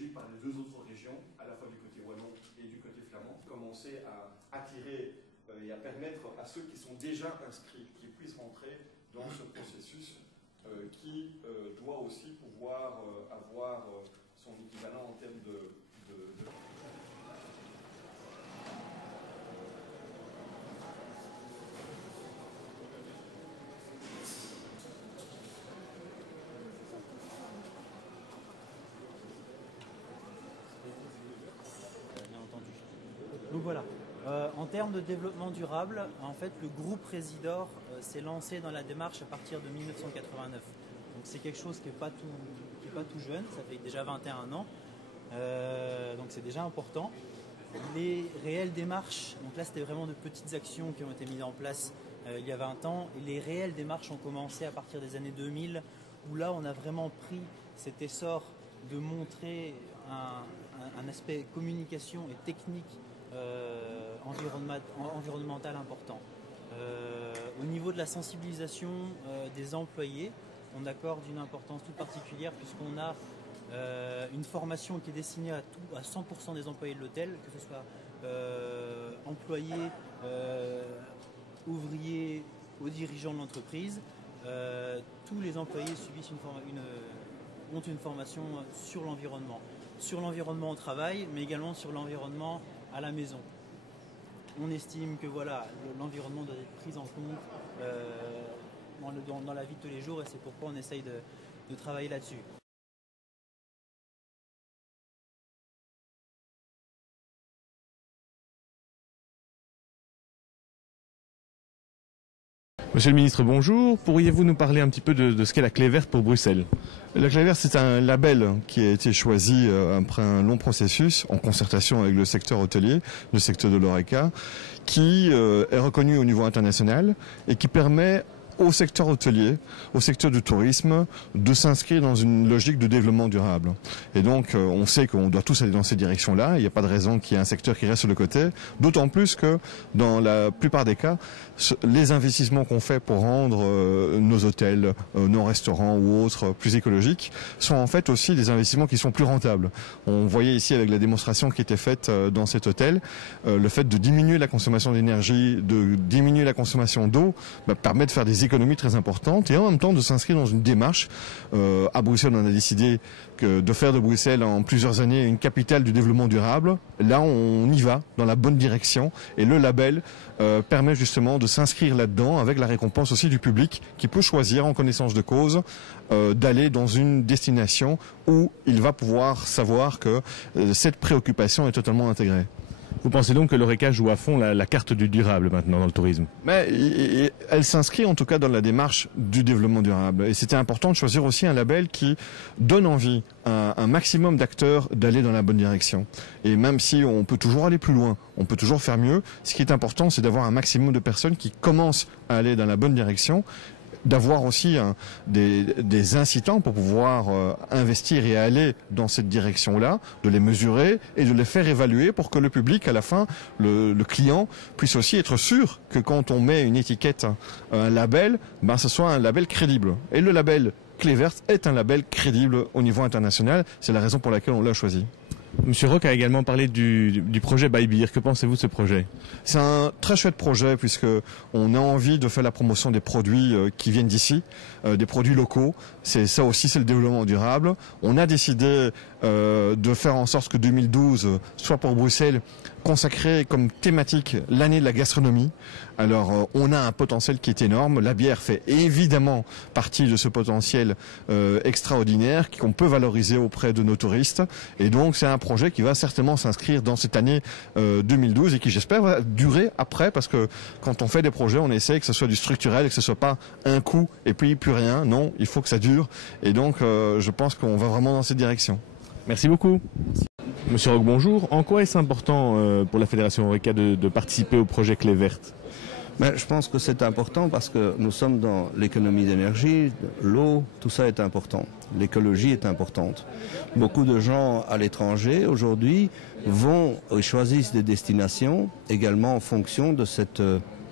énergie par les deux autres régions, à la fois du côté wallon et du côté flamand, commencer à attirer et à permettre à ceux qui sont déjà inscrits, qui puissent rentrer dans ce processus qui doit aussi pouvoir avoir son équivalent en termes de Donc voilà, en termes de développement durable, en fait, le groupe Résidor s'est lancé dans la démarche à partir de 1989. Donc c'est quelque chose qui n'est pas tout jeune, ça fait déjà 21 ans, donc c'est déjà important. Les réelles démarches, donc là c'était vraiment de petites actions qui ont été mises en place il y a 20 ans, et les réelles démarches ont commencé à partir des années 2000, où là on a vraiment pris cet essor de montrer un aspect communication et technique environnemental important. Au niveau de la sensibilisation des employés, on accorde une importance toute particulière puisqu'on a une formation qui est destinée à 100% des employés de l'hôtel, que ce soit employés, ouvriers, aux dirigeants de l'entreprise. Tous les employés subissent ont une formation sur l'environnement au travail, mais également sur l'environnement à la maison. On estime que voilà, l'environnement doit être pris en compte dans la vie de tous les jours, et c'est pourquoi on essaye de travailler là-dessus. Monsieur le ministre, bonjour. Pourriez-vous nous parler un petit peu de ce qu'est la Clé verte pour Bruxelles? La Clé verte, c'est un label qui a été choisi après un long processus en concertation avec le secteur hôtelier, le secteur de l'Horeca, qui est reconnu au niveau international et qui permet au secteur hôtelier, au secteur du tourisme, de s'inscrire dans une logique de développement durable. Et donc, on sait qu'on doit tous aller dans ces directions-là. Il n'y a pas de raison qu'il y ait un secteur qui reste sur le côté. D'autant plus que, dans la plupart des cas, les investissements qu'on fait pour rendre nos hôtels, nos restaurants ou autres plus écologiques, sont en fait aussi des investissements qui sont plus rentables. On voyait ici avec la démonstration qui était faite dans cet hôtel, le fait de diminuer la consommation d'énergie, de diminuer la consommation d'eau, permet de faire des économies très importantes et en même temps de s'inscrire dans une démarche. À Bruxelles, on a décidé de faire de Bruxelles en plusieurs années une capitale du développement durable. Là, on y va dans la bonne direction et le label permet justement de s'inscrire là-dedans avec la récompense aussi du public qui peut choisir en connaissance de cause d'aller dans une destination où il va pouvoir savoir que cette préoccupation est totalement intégrée. Vous pensez donc que l'Horeca joue à fond la carte du durable maintenant dans le tourisme? Mais elle s'inscrit en tout cas dans la démarche du développement durable. Et c'était important de choisir aussi un label qui donne envie à un maximum d'acteurs d'aller dans la bonne direction. Et même si on peut toujours aller plus loin, on peut toujours faire mieux, ce qui est important, c'est d'avoir un maximum de personnes qui commencent à aller dans la bonne direction, d'avoir aussi des incitants pour pouvoir investir et aller dans cette direction-là, de les mesurer et de les faire évaluer pour que le public, à la fin, le client, puisse aussi être sûr que quand on met une étiquette, un label, ce soit un label crédible. Et le label Clé verte est un label crédible au niveau international. C'est la raison pour laquelle on l'a choisi. Monsieur Roch a également parlé du projet Buy Beer. Que pensez-vous de ce projet? C'est un très chouette projet puisque on a envie de faire la promotion des produits qui viennent d'ici, des produits locaux. C'est ça aussi, c'est le développement durable. On a décidé de faire en sorte que 2012 soit pour Bruxelles consacré comme thématique l'année de la gastronomie. Alors on a un potentiel qui est énorme. La bière fait évidemment partie de ce potentiel extraordinaire qu'on peut valoriser auprès de nos touristes. Et donc c'est un projet qui va certainement s'inscrire dans cette année 2012 et qui j'espère va durer après, parce que quand on fait des projets, on essaie que ce soit du structurel et que ce soit pas un coup et puis plus rien. Non, il faut que ça dure. Et donc je pense qu'on va vraiment dans cette direction. Merci beaucoup. Monsieur Roch, bonjour. En quoi est-ce important pour la Fédération Horeca de participer au projet Clé verte? Je pense que c'est important parce que nous sommes dans l'économie d'énergie, l'eau, tout ça est important. L'écologie est importante. Beaucoup de gens à l'étranger aujourd'hui choisissent des destinations également en fonction de cette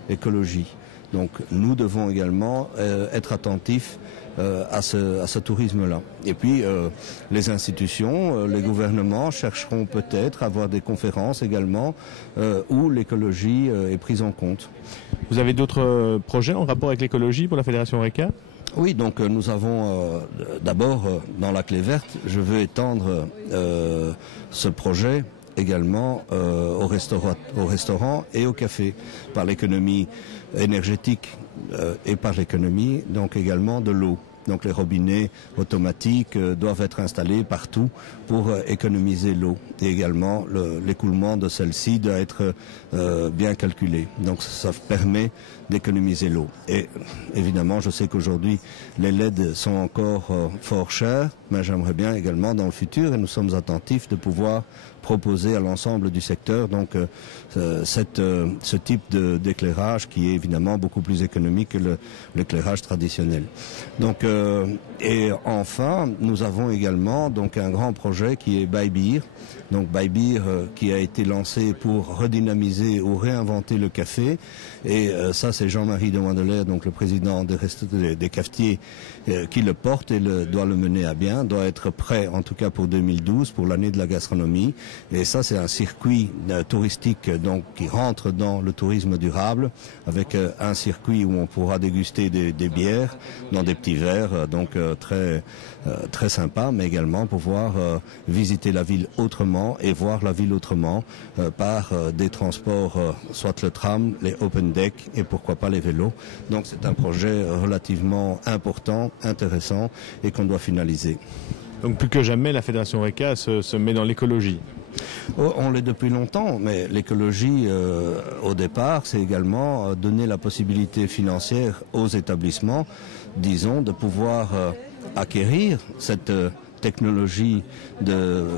écologie. Donc nous devons également être attentifs à ce tourisme-là. Et puis les institutions, les gouvernements chercheront peut-être à avoir des conférences également où l'écologie est prise en compte. Vous avez d'autres projets en rapport avec l'écologie pour la Fédération Horeca ? Oui, donc nous avons d'abord dans la Clé Verte, je veux étendre ce projet également au restaurant et au café par l'économie énergétique et par l'économie donc également de l'eau. Donc les robinets automatiques doivent être installés partout pour économiser l'eau. Et également l'écoulement de celle-ci doit être bien calculé. Donc ça permet d'économiser l'eau. Et évidemment, je sais qu'aujourd'hui les LED sont encore fort chers, mais j'aimerais bien également dans le futur, et nous sommes attentifs de pouvoir proposer à l'ensemble du secteur donc ce type d'éclairage qui est évidemment beaucoup plus économique que l'éclairage traditionnel. Donc et enfin nous avons également donc un grand projet qui est Buy Beer. Donc Buy Beer qui a été lancé pour redynamiser ou réinventer le café, et ça c'est Jean-Marie de Wandeler, donc le président des cafetiers qui le porte et doit le mener à bien, doit être prêt en tout cas pour 2012, pour l'année de la gastronomie. Et ça c'est un circuit touristique donc qui rentre dans le tourisme durable, avec un circuit où on pourra déguster des bières dans des petits verres, donc très sympa, mais également pouvoir visiter la ville autrement et voir la ville autrement par des transports, soit le tram, les open deck et pourquoi pas les vélos. Donc c'est un projet relativement important, intéressant et qu'on doit finaliser. Donc plus que jamais, la Fédération Horeca se met dans l'écologie. On l'est depuis longtemps, mais l'écologie, au départ, c'est également donner la possibilité financière aux établissements, disons, de pouvoir acquérir cette technologie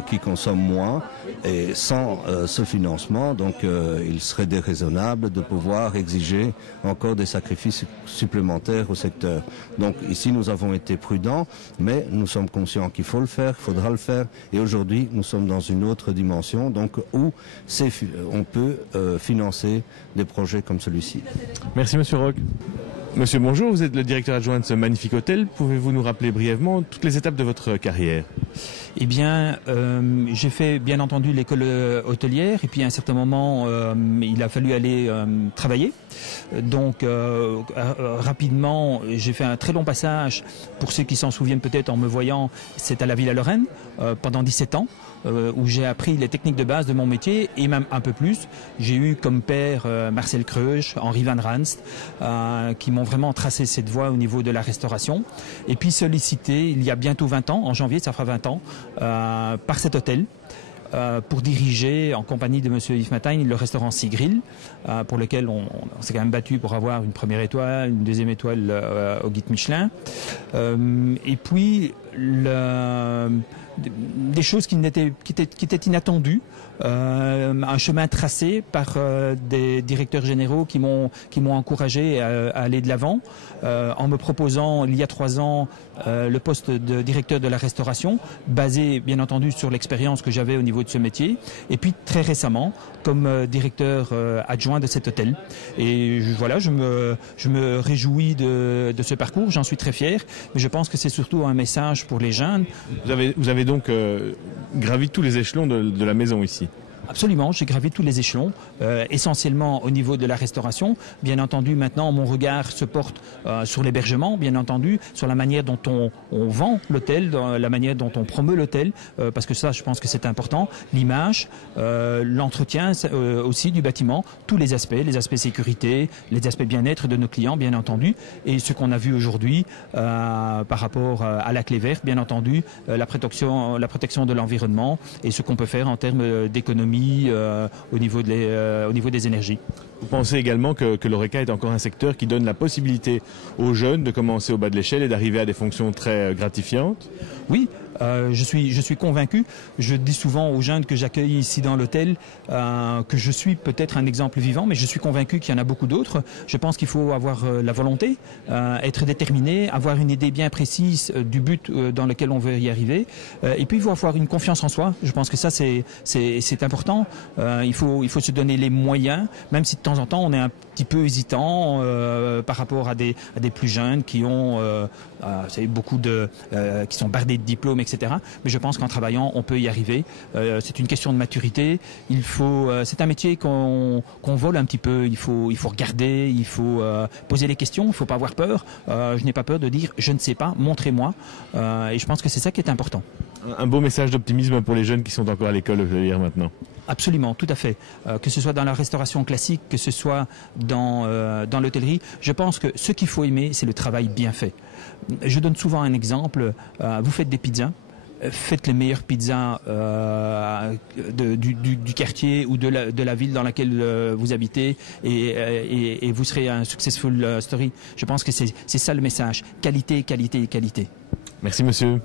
qui consomme moins, et sans ce financement, donc il serait déraisonnable de pouvoir exiger encore des sacrifices supplémentaires au secteur. Donc ici nous avons été prudents, mais nous sommes conscients qu'il faut le faire, il faudra le faire, et aujourd'hui nous sommes dans une autre dimension, donc où on peut financer des projets comme celui-ci. Merci Monsieur Roch. Monsieur, bonjour, vous êtes le directeur adjoint de ce magnifique hôtel. Pouvez-vous nous rappeler brièvement toutes les étapes de votre carrière ? Eh bien, j'ai fait bien entendu l'école hôtelière, et puis à un certain moment, il a fallu aller travailler. Donc, rapidement, j'ai fait un très long passage. Pour ceux qui s'en souviennent peut-être en me voyant, c'est à la Villa Lorraine, pendant 17 ans. Où j'ai appris les techniques de base de mon métier, et même un peu plus. J'ai eu comme père Marcel Kreusch, Henri Van Ranst, qui m'ont vraiment tracé cette voie au niveau de la restauration. Et puis sollicité, il y a bientôt 20 ans, en janvier ça fera 20 ans, par cet hôtel, pour diriger en compagnie de Monsieur Yves Matagne le restaurant Sigrill, pour lequel on s'est quand même battu pour avoir une première étoile, une deuxième étoile au guide Michelin. Et puis des choses qui étaient inattendues, un chemin tracé par des directeurs généraux qui m'ont encouragé à aller de l'avant, en me proposant il y a 3 ans le poste de directeur de la restauration, basé bien entendu sur l'expérience que j'avais au niveau de ce métier, et puis très récemment comme directeur adjoint de cet hôtel. Et voilà, je me réjouis de ce parcours, j'en suis très fier, mais je pense que c'est surtout un message pour les jeunes. Vous avez donc gravi tous les échelons de la maison ici. Absolument, j'ai gravi tous les échelons, essentiellement au niveau de la restauration. Bien entendu, maintenant, mon regard se porte sur l'hébergement, bien entendu, sur la manière dont on vend l'hôtel, la manière dont on promeut l'hôtel, parce que ça, je pense que c'est important. L'image, l'entretien aussi du bâtiment, tous les aspects sécurité, les aspects bien-être de nos clients, bien entendu, et ce qu'on a vu aujourd'hui par rapport à la Clé Verte, bien entendu, la protection de l'environnement et ce qu'on peut faire en termes d'économie au niveau des énergies. Vous pensez également que l'Horeca est encore un secteur qui donne la possibilité aux jeunes de commencer au bas de l'échelle et d'arriver à des fonctions très gratifiantes ? Oui, je suis convaincu. Je dis souvent aux jeunes que j'accueille ici dans l'hôtel que je suis peut-être un exemple vivant, mais je suis convaincu qu'il y en a beaucoup d'autres. Je pense qu'il faut avoir la volonté, être déterminé, avoir une idée bien précise du but dans lequel on veut y arriver, et puis il faut avoir une confiance en soi. Je pense que ça c'est important. Il faut se donner les moyens, même si de temps en temps, on est un petit peu hésitant par rapport à des plus jeunes qui ont vous savez, qui sont bardés de diplômes, etc. Mais je pense qu'en travaillant, on peut y arriver. C'est une question de maturité. C'est un métier qu'on vole un petit peu. Il faut regarder, il faut poser les questions. Il ne faut pas avoir peur. Je n'ai pas peur de dire je ne sais pas, montrez-moi. Et je pense que c'est ça qui est important. Un beau message d'optimisme pour les jeunes qui sont encore à l'école, je veux dire maintenant. Absolument, tout à fait. Que ce soit dans la restauration classique, que ce soit dans l'hôtellerie, je pense que ce qu'il faut aimer, c'est le travail bien fait. Je donne souvent un exemple. Vous faites des pizzas. Faites les meilleures pizzas du quartier ou de la ville dans laquelle vous habitez et vous serez un successful story. Je pense que c'est ça le message. Qualité, qualité, qualité. Merci monsieur.